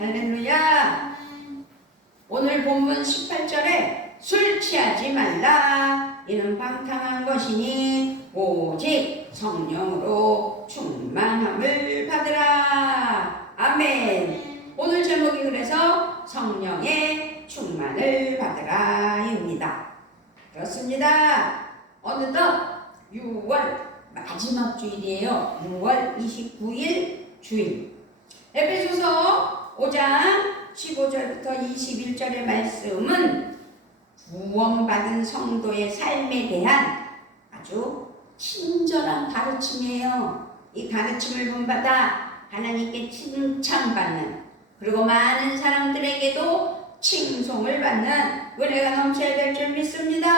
할렐루야. 오늘 본문 18절에 술 취하지 말라. 이는 방탕한 것이니 오직 성령으로 충만함을 받으라. 아멘. 오늘 제목이 그래서 성령의 충만을 받으라입니다. 그렇습니다. 어느덧 6월 마지막 주일이에요. 6월 29일 주일. 에베소서 5장 15절부터 21절의 말씀은 구원받은 성도의 삶에 대한 아주 친절한 가르침이에요. 이 가르침을 본받아 하나님께 칭찬받는, 그리고 많은 사람들에게도 칭송을 받는 은혜가 넘쳐야 될 줄 믿습니다.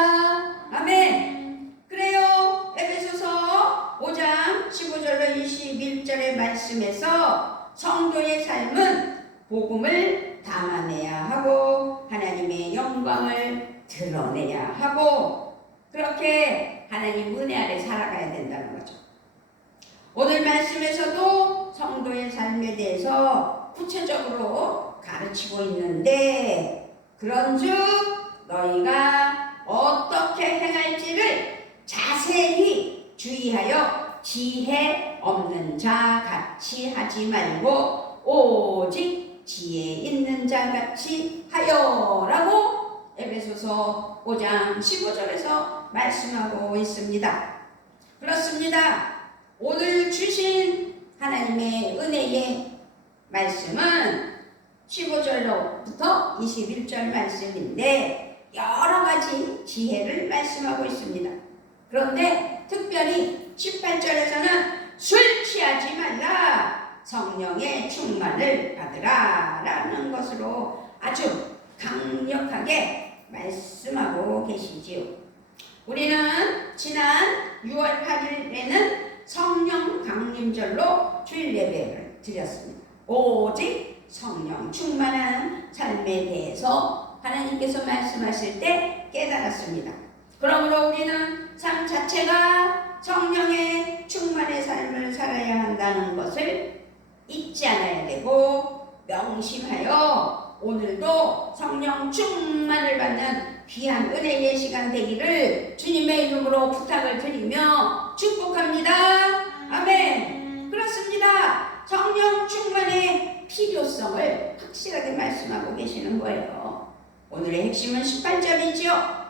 아멘. 그래요. 에베소서 5장 15절로 21절의 말씀에서 성도의 삶은 복음을 담아내야 하고 하나님의 영광을 드러내야 하고 그렇게 하나님 은혜 아래 살아가야 된다는 거죠. 오늘 말씀에서도 성도의 삶에 대해서 구체적으로 가르치고 있는데, 그런즉 너희가 어떻게 행할지를 자세히 주의하여 지혜 없는 자 같이 하지 말고 오직 지혜 있는 자 같이 하여라고 에베소서 5장 15절에서 말씀하고 있습니다. 그렇습니다. 오늘 주신 하나님의 은혜의 말씀은 15절로부터 21절 말씀인데 여러 가지 지혜를 말씀하고 있습니다. 그런데 특별히 18절에서는 술 취하지 말라, 성령의 충만을 받으라 라는 것으로 아주 강력하게 말씀하고 계시지요. 우리는 지난 6월 8일에는 성령 강림절로 주일 예배를 드렸습니다. 오직 성령 충만한 삶에 대해서 하나님께서 말씀하실 때 깨달았습니다. 그러므로 우리는 삶 자체가 성령의 충만의 삶을 살아야 한다는 것을 잊지 않아야 되고 명심하여 오늘도 성령 충만을 받는 귀한 은혜의 시간 되기를 주님의 이름으로 부탁을 드리며 축복합니다. 아멘. 그렇습니다. 성령 충만의 필요성을 확실하게 말씀하고 계시는 거예요. 오늘의 핵심은 18절이지요.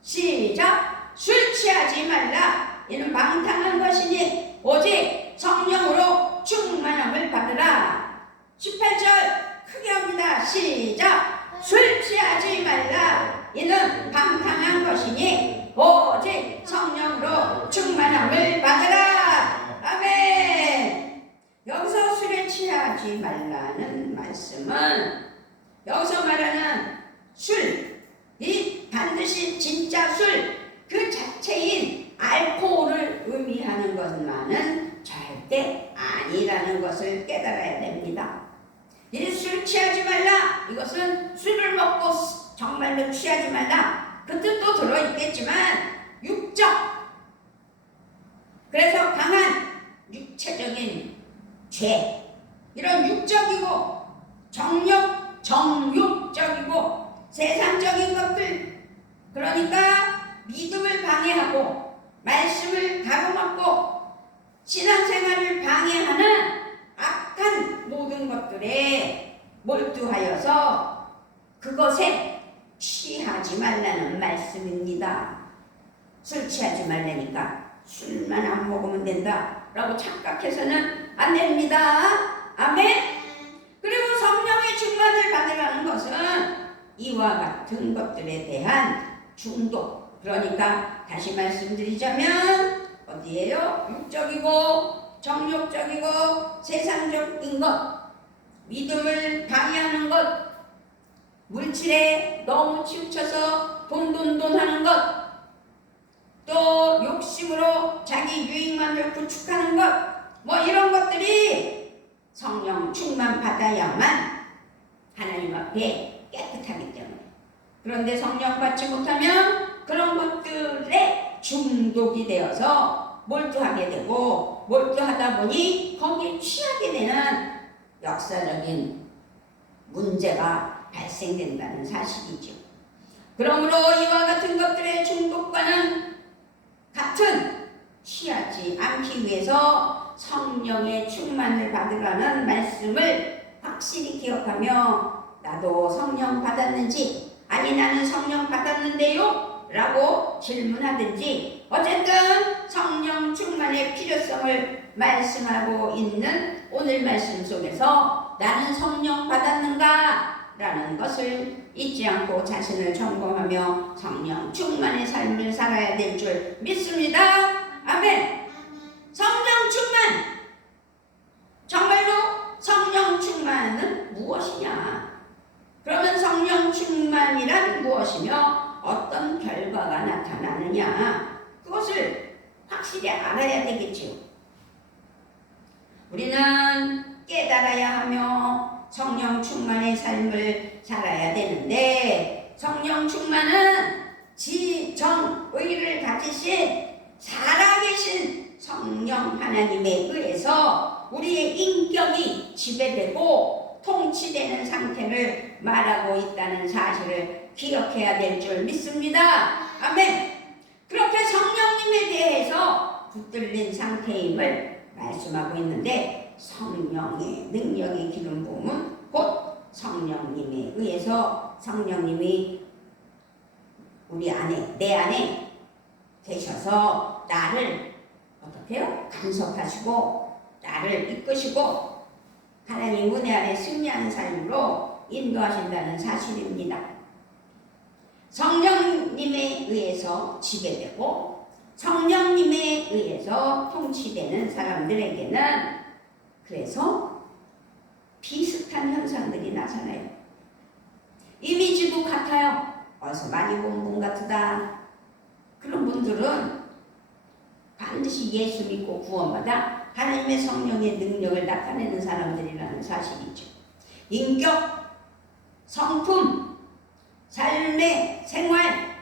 시작. 술 취하지 말라. 이는 방탕한 것이니 오직 성령으로 충만함을 받으라. 18절 크게 합니다. 시작. 술 취하지 말라. 이는 방탕한 것이니 오직 성령으로 충만함을 받으라. 아멘. 여기서 술에 취하지 말라는 말씀은 여기서 말하는 술, 이 반드시 진짜 술 그 자체인 알코올을 의미하는 것만은 절대 아니라는 것을 깨달아야 됩니다. 이 술 취하지 말라, 이것은 술을 먹고 정말로 취하지 말라 그 뜻도 들어있겠지만 육적, 그래서 강한 육체적인 죄, 이런 육적이고 정욕적이고 세상적인 것들, 그러니까 믿음을 방해하고 말씀을 가로막고 신앙생활을 방해하는 악한 모든 것들에 몰두하여서 그것에 취하지 말라는 말씀입니다. 술 취하지 말라니까 술만 안 먹으면 된다 라고 착각해서는 안 됩니다. 아멘. 그리고 성령의 충만을 받으라는 것은 이와 같은 것들에 대한 중독, 그러니까 다시 말씀드리자면 어디예요? 육적이고 정욕적이고 세상적인 것, 믿음을 방해하는 것, 물질에 너무 치우쳐서 돈 하는 것, 또 욕심으로 자기 유익만을 구축하는 것, 뭐 이런 것들이 성령 충만 받아야만 하나님 앞에 깨끗하기 때문에. 그런데 성령 받지 못하면 그런 것들에 중독이 되어서 몰두하게 되고 몰두하다 보니 거기에 취하게 되는 역사적인 문제가 발생된다는 사실이죠. 그러므로 이와 같은 것들의 중독과는 같은 취하지 않기 위해서 성령의 충만을 받으라는 말씀을 확실히 기억하며 나도 성령 받았는지 아니 나는 성령 받았는데요? 라고 질문하든지 어쨌든 성령 충만의 필요성을 말씀하고 있는 오늘 말씀 속에서 나는 성령 받았는가? 라는 것을 잊지 않고 자신을 점검하며 성령 충만의 삶을 살아야 될 줄 믿습니다. 아멘. 성령 충만. 정말로 성령 충만은 무엇이냐? 그러면 성령 충만이란 무엇이며 어떤 결과가 나타나느냐? 그것을 확실히 알아야 되겠지요. 우리는 깨달아야 하며 성령 충만의 삶을 살아야 되는데 성령 충만은 지정의를 가지신 살아계신 성령 하나님에 의해서 우리의 인격이 지배되고 통치되는 상태를 말하고 있다는 사실을 기억해야 될 줄 믿습니다. 아멘. 그렇게 성령님에 대해서 붙들린 상태임을 말씀하고 있는데 성령의 능력의 기름 부음은 곧 성령님에 의해서 성령님이 우리 안에 내 안에 계셔서 나를 어떻게 해요? 간섭하시고 나를 이끄시고 하나님 은혜 아래 승리하는 삶으로 인도하신다는 사실입니다. 성령님에 의해서 지배되고 성령님에 의해서 통치되는 사람들에게는 그래서 비슷한 현상들이 나타나요. 이미지도 같아요. 어디서 많이 본 분 같다. 그런 분들은 반드시 예수 믿고 구원받아 하나님의 성령의 능력을 나타내는 사람들이라는 사실이죠. 인격, 성품, 삶의 생활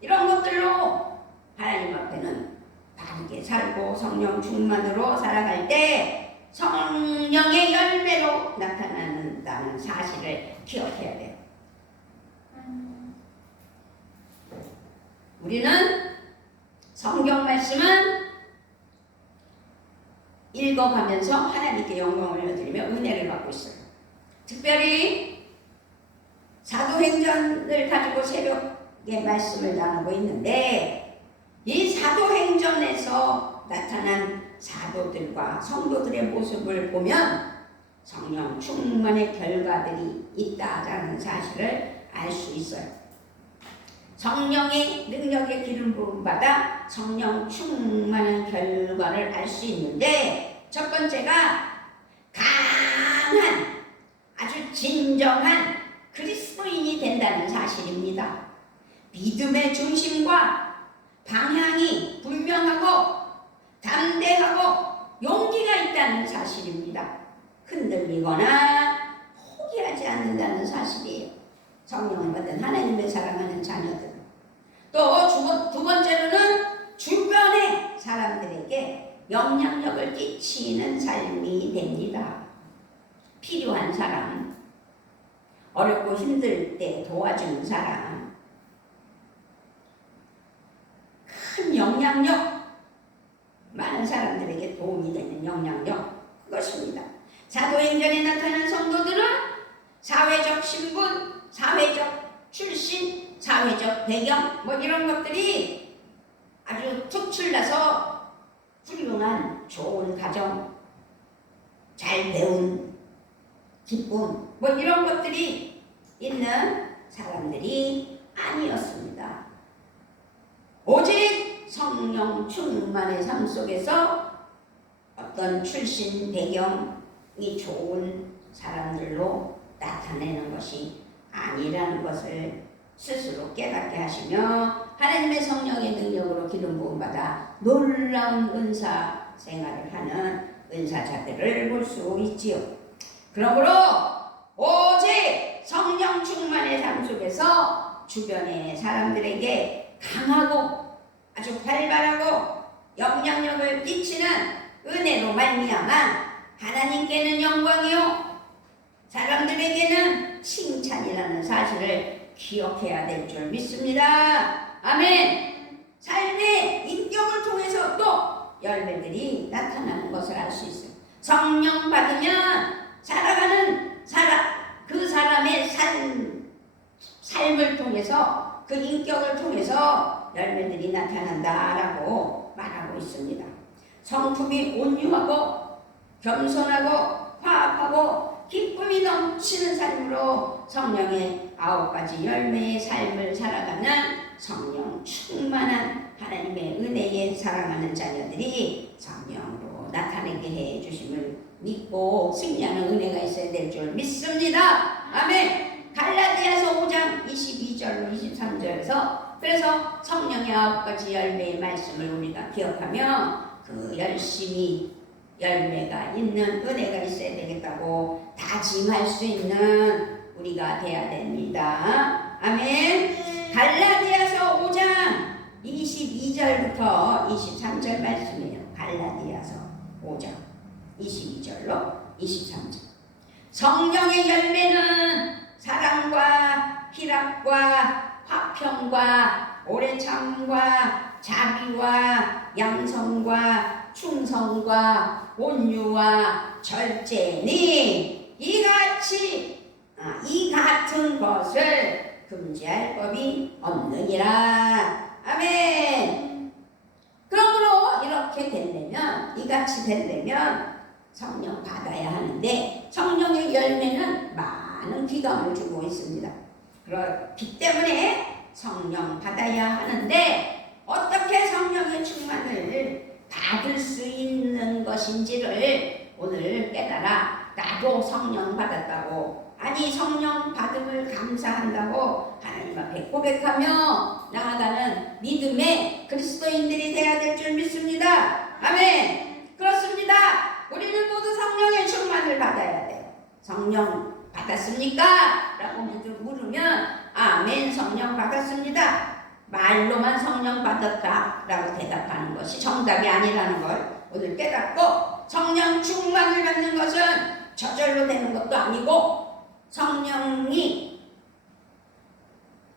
이런 것들로 하나님 앞에는 바르게 살고 성령 충만으로 살아갈 때 성령의 열매로 나타난다는 사실을 기억해야 돼요. 우리는 성경 말씀은 읽어가면서 하나님께 영광을 올려드리며 은혜를 받고 있어요. 특별히 사도행전을 가지고 새벽에 말씀을 나누고 있는데 이 사도행전에서 나타난 사도들과 성도들의 모습을 보면 성령 충만의 결과들이 있다라는 사실을 알 수 있어요. 성령의 능력의 기름 부음 받아 성령 충만한 결과를 알 수 있는데 첫 번째가 강한 아주 진정한 그리스도인이 된다는 사실입니다. 믿음의 중심과 방향이 분명하고 담대하고 용기가 있다는 사실입니다. 흔들리거나 포기하지 않는다는 사실이에요. 성령을 받은 하나님의 사랑하는 자녀들. 또 두 번째로는 주변의 사람들에게 영향력을 끼치는 삶이 됩니다. 필요한 사람, 어렵고 힘들 때 도와주는 사람, 큰 영향력, 많은 사람들에게 도움이 되는 영향력, 그것입니다. 사도행전에 나타난 성도들은 사회적 신분, 사회적 출신, 사회적 배경 뭐 이런 것들이 아주 특출나서 훌륭한 좋은 가정, 잘 배운 기쁨 뭐 이런 것들이 있는 사람들이 아니었습니다. 오직 성령 충만의 삶 속에서 어떤 출신 배경이 좋은 사람들로 나타내는 것이 아니라는 것을 스스로 깨닫게 하시며 하나님의 성령의 능력으로 기름 부음 받아 놀라운 은사 생활을 하는 은사자들을 볼 수 있지요. 그러므로 오직 성령 충만의 삶 속에서 주변의 사람들에게 강하고 아주 활발하고 영향력을 끼치는 은혜로 말미암아 하나님께는 영광이요 사람들에게는 기억해야 될 줄 믿습니다. 아멘. 삶의 인격을 통해서 또 열매들이 나타나는 것을 알 수 있어요. 성령 받으면 살아가는 그 사람의 삶을 통해서, 그 인격을 통해서 열매들이 나타난다라고 말하고 있습니다. 성품이 온유하고 겸손하고 화합하고 기쁨이 넘치는 삶으로 성령의 9가지 열매의 삶을 살아가는 성령 충만한 하나님의 은혜에 사랑하는 자녀들이 성령으로 나타내게 해 주심을 믿고 승리하는 은혜가 있어야 될 줄 믿습니다. 아멘. 갈라디아서 5장 22절로 23절에서 그래서 성령의 9가지 열매의 말씀을 우리가 기억하며 그 열심히 열매가 있는 은혜가 있어야 되겠다고 다짐할 수 있는 우리가 돼야 됩니다. 아멘. 갈라디아서 5장 22절부터 23절 말씀이에요. 갈라디아서 5장 22절로 23절. 성령의 열매는 사랑과 희락과 화평과 오래 참과 자비와 양성과 충성과 온유와 절제니 이 같은 것을 금지할 법이 없느니라. 아멘. 그러므로 이렇게 되려면, 이같이 되려면 성령 받아야 하는데 성령의 열매는 많은 귀감을 주고 있습니다. 그렇기 때문에 성령 받아야 하는데 어떻게 성령의 충만을 받을 수 있는 것인지를 오늘 깨달아 나도 성령 받았다고, 아니 성령 받음을 감사한다고 하나님 앞에 고백하며 나아가는 믿음의 그리스도인들이 되어야 될 줄 믿습니다. 아멘. 그렇습니다. 우리는 모두 성령의 충만을 받아야 돼요. 성령 받았습니까? 라고 물으면 아멘, 성령 받았습니다. 말로만 성령 받았다 라고 대답하는 것이 정답이 아니라는 걸 오늘 깨닫고, 성령 충만을 받는 것은 저절로 되는 것도 아니고 성령이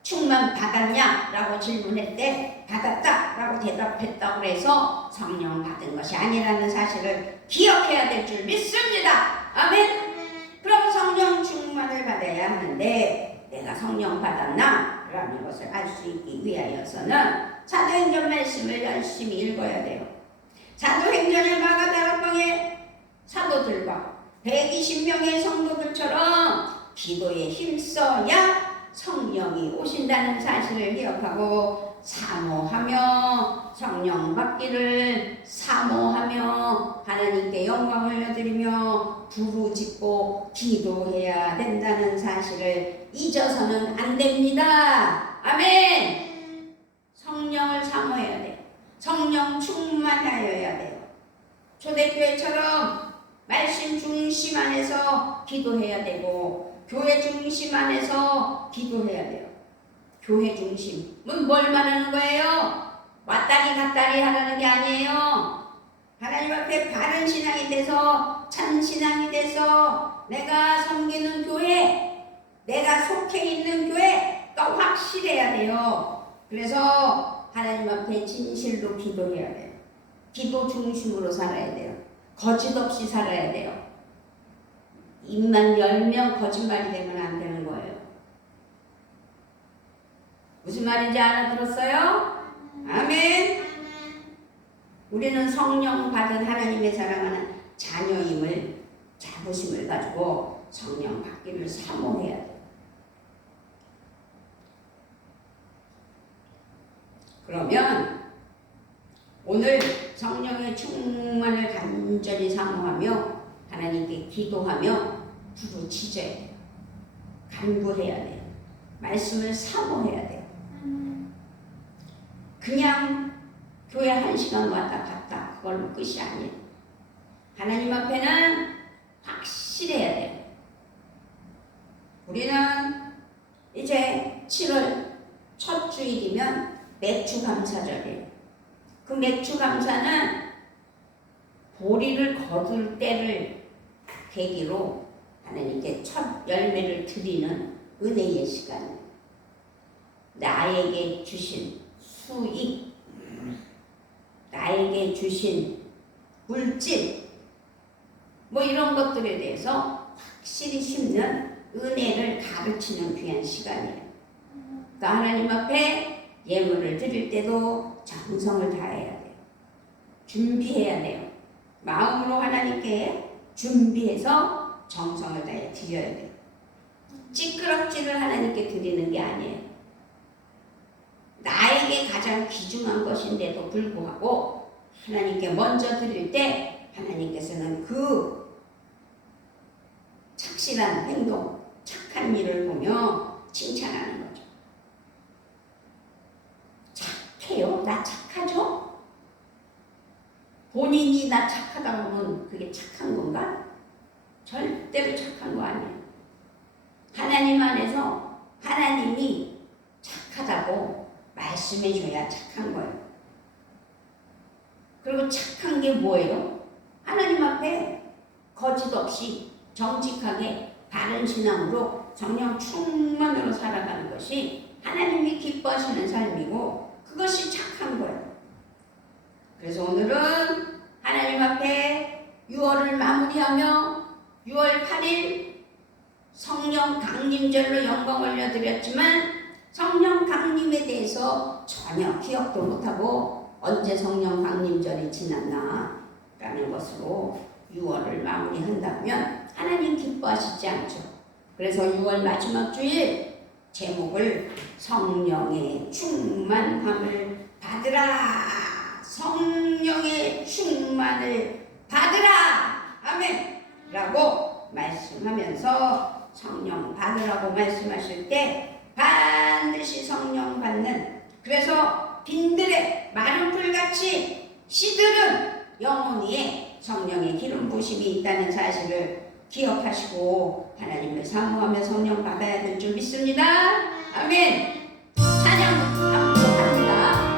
충만 받았냐? 라고 질문할 때 받았다 라고 대답했다고 해서 성령 받은 것이 아니라는 사실을 기억해야 될 줄 믿습니다. 아멘. 그럼 성령 충만을 받아야 하는데 내가 성령 받았나? 라는 것을 알 수 있기 위하여서는 사도행전 말씀을 열심히 읽어야 돼요. 사도행전의 마가다락방의 사도들과 120명의 성도들처럼 기도에 힘써야 성령이 오신다는 사실을 기억하고 사모하며 성령 받기를 사모하며 하나님께 영광을 올려드리며 부르짖고 기도해야 된다는 사실을 잊어서는 안 됩니다. 아멘. 성령을 사모해야 돼요. 성령 충만하여야 돼요. 초대교회처럼 말씀 중심 안에서 기도해야 되고 교회 중심 안에서 기도해야 돼요. 교회 중심은 뭘 말하는 거예요? 왔다리 갔다리 하라는 게 아니에요. 하나님 앞에 바른 신앙이 돼서 참 신앙이 돼서 내가 섬기는 교회, 내가 속해 있는 교회가 확실해야 돼요. 그래서 하나님 앞에 진실로 기도해야 돼요. 기도 중심으로 살아야 돼요. 거짓 없이 살아야 돼요. 입만 열면 거짓말이 되면 안 되는 거예요. 무슨 말인지 알아들었어요? 아멘. 우리는 성령 받은 하나님의 사랑하는 자녀임을, 자부심을 가지고 성령 받기를 사모해야 돼요. 그러면 오늘 성령의 충만을 간절히 사모하며 하나님께 기도하며 부르짖어야 돼요. 간구해야 돼요. 말씀을 사모해야 돼요. 그냥 교회 1시간 왔다 갔다 그걸로 끝이 아니에요. 하나님 앞에는 확실해야 돼요. 우리는 이제 7월 첫 주일이면 맥주 감사절이에요. 그 맥주 감사는 보리를 거둘 때를 계기로 하나님께 첫 열매를 드리는 은혜의 시간이에요. 나에게 주신 수익, 나에게 주신 물질, 뭐 이런 것들에 대해서 확실히 심는 은혜를 가르치는 귀한 시간이에요. 그러니까 하나님 앞에 예물을 드릴 때도 정성을 다해야 돼요. 준비해야 돼요. 마음으로 하나님께 준비해서 정성을 다해 드려야 돼요. 찌끄럽지를 하나님께 드리는 게 아니에요. 나에게 가장 귀중한 것인데도 불구하고 하나님께 먼저 드릴 때 하나님께서는 그 착실한 행동, 착한 일을 보며 칭찬하는 거죠. 착해요? 나 착하죠? 본인이 나 착하다고 하면 그게 착한 건가? 절대로 착한 거 아니에요. 하나님 안에서 하나님이 착하다고 말씀해줘야 착한 거예요. 그리고 착한 게 뭐예요? 하나님 앞에 거짓 없이 정직하게 바른 신앙으로 성령 충만으로 살아가는 것이 하나님이 기뻐하시는 삶이고 그것이 착한 거예요. 그래서 오늘은 하나님 앞에 6월을 마무리하며 6월 8일 성령 강림절로 영광 올려드렸지만 성령 강림에 대해서 전혀 기억도 못하고 언제 성령 강림절이 지났나 라는 것으로 6월을 마무리한다면 하나님 기뻐하시지 않죠. 그래서 6월 마지막 주일 제목을 성령의 충만함을 받으라, 성령의 충만을 받으라, 아멘 라고 말씀하면서 성령 받으라고 말씀하실 때 반드시 성령 받는, 그래서 빈들의 마른 풀같이 시들은 영혼위에 성령의 기름 부으심이 있다는 사실을 기억하시고 하나님을 사모하며 성령 받아야 될 줄 믿습니다. 아멘. 찬양 감독합니다.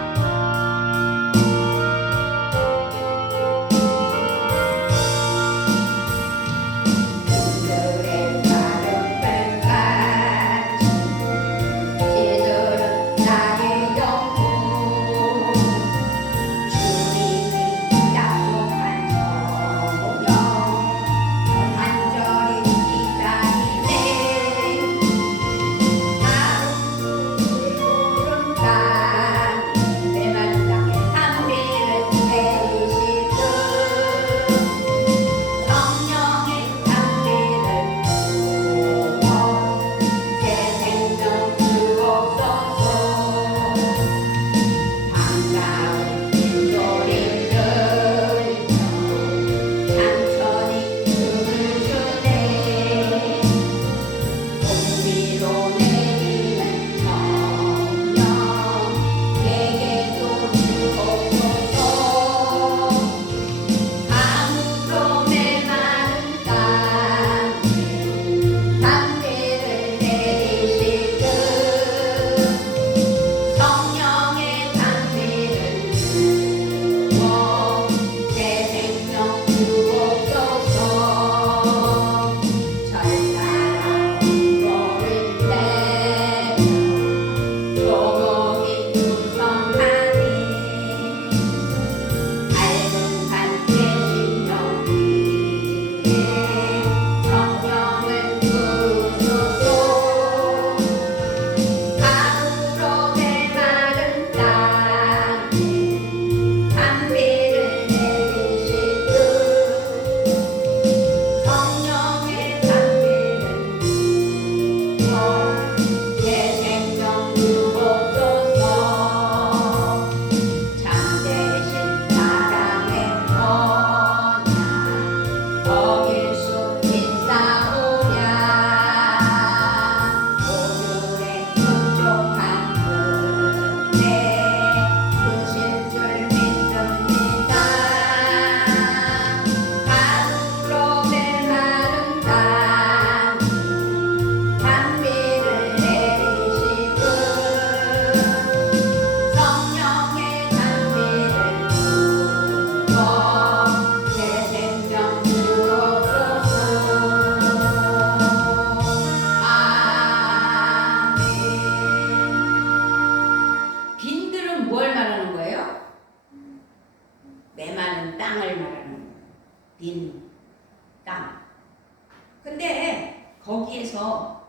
땅에서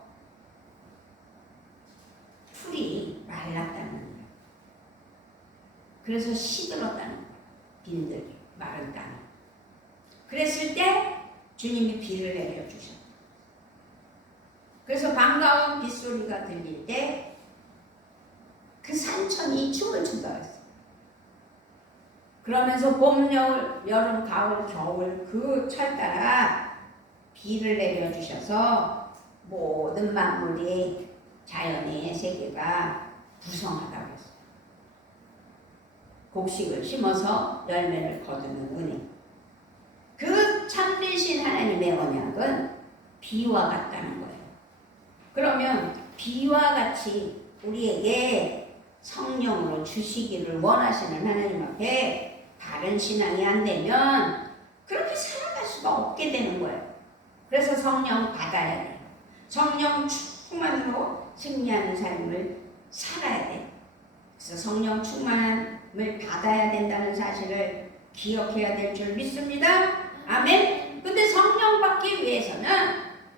풀이 말랐다는 거예요. 그래서 시들었다는 거예요. 빈들이 마른 땅. 그랬을 때 주님이 비를 내려주셨다. 그래서 반가운 빗소리가 들릴 때 그 산천이 춤을 춘다고 했어요. 그러면서 봄, 여울, 여름, 가을, 겨울 그 철 따라 비를 내려주셔서 모든 만물이 자연의 세계가 부성하다고 했어요. 곡식을 심어서 열매를 거두는 은혜. 그 참되신 하나님의 언약은 비와 같다는 거예요. 그러면 비와 같이 우리에게 성령으로 주시기를 원하시는 하나님 앞에 바른 신앙이 안 되면 그렇게 살아갈 수가 없게 되는 거예요. 그래서 성령 받아야 돼요. 성령 충만으로 승리하는 삶을 살아야 돼요. 그래서 성령 충만함을 받아야 된다는 사실을 기억해야 될 줄 믿습니다. 아멘. 근데 성령 받기 위해서는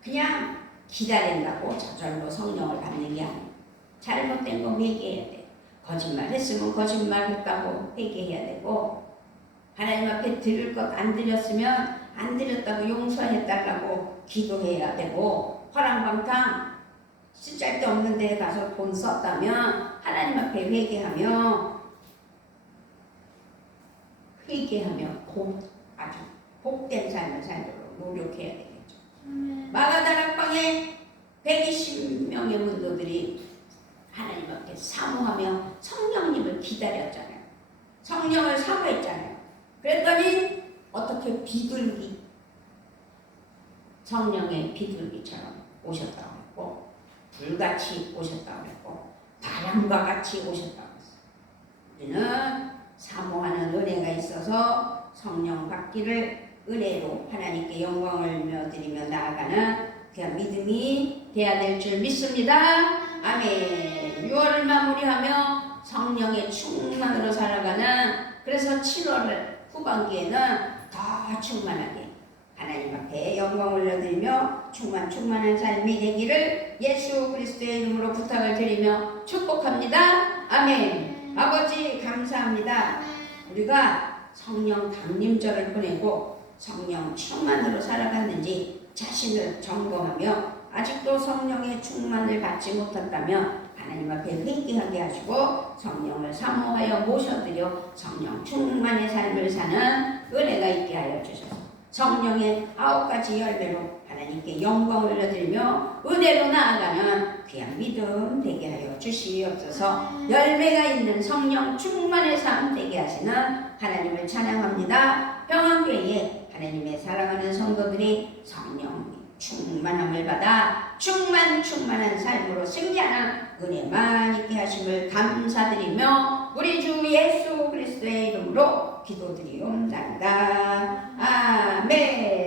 그냥 기다린다고 저절로 성령을 받는 게 아니에요. 잘못된 거 회개해야 돼요. 거짓말 했으면 거짓말 했다고 회개해야 되고, 하나님 앞에 드릴 것 안 드렸으면 안 드렸다고 용서해달라고 기도해야 되고, 허랑방탕 쓸데없는 데에 가서 돈 썼다면 하나님 앞에 회개하며 아주 복된 삶을 살도록 노력해야 되겠죠. 마가다락방에 120명의 문도들이 하나님 앞에 사모하며 성령님을 기다렸잖아요. 성령을 사모했잖아요. 그랬더니 어떻게 비둘기, 성령의 비둘기처럼 오셨다고 했고, 불같이 오셨다고 했고, 바람과 같이 오셨다고 했어요. 우리는 사모하는 은혜가 있어서 성령 받기를 은혜로 하나님께 영광을 드리며 나아가는 귀한 믿음이 돼야 될 줄 믿습니다. 아멘. 6월을 마무리하며 성령의 충만으로 살아가는, 그래서 7월 후반기에는 더 충만하게 하나님 앞에 영광을 올려드리며 충만한 삶이 되기를 예수 그리스도의 이름으로 부탁을 드리며 축복합니다. 아멘. 아버지 감사합니다. 우리가 성령 강림절을 보내고 성령 충만으로 살아갔는지 자신을 점검하며 아직도 성령의 충만을 받지 못한다면 하나님 앞에 회개하게 하시고 성령을 사모하여 모셔드려 성령 충만의 삶을 사는 은혜가 있게 하여 주셔서 성령의 9가지 열매로 하나님께 영광을 올려드리며 은혜로 나아가는 귀한 믿음 되게 하여 주시옵소서. 열매가 있는 성령 충만의 삶 되게 하시는 하나님을 찬양합니다. 평안교회에 하나님의 사랑하는 성도들이 성령 충만함을 받아 충만한 삶으로 승리하는 은혜만 있게 하심을 감사드리며 우리 주 예수 그리스도의 이름으로 기도드리옵나이다. 아멘.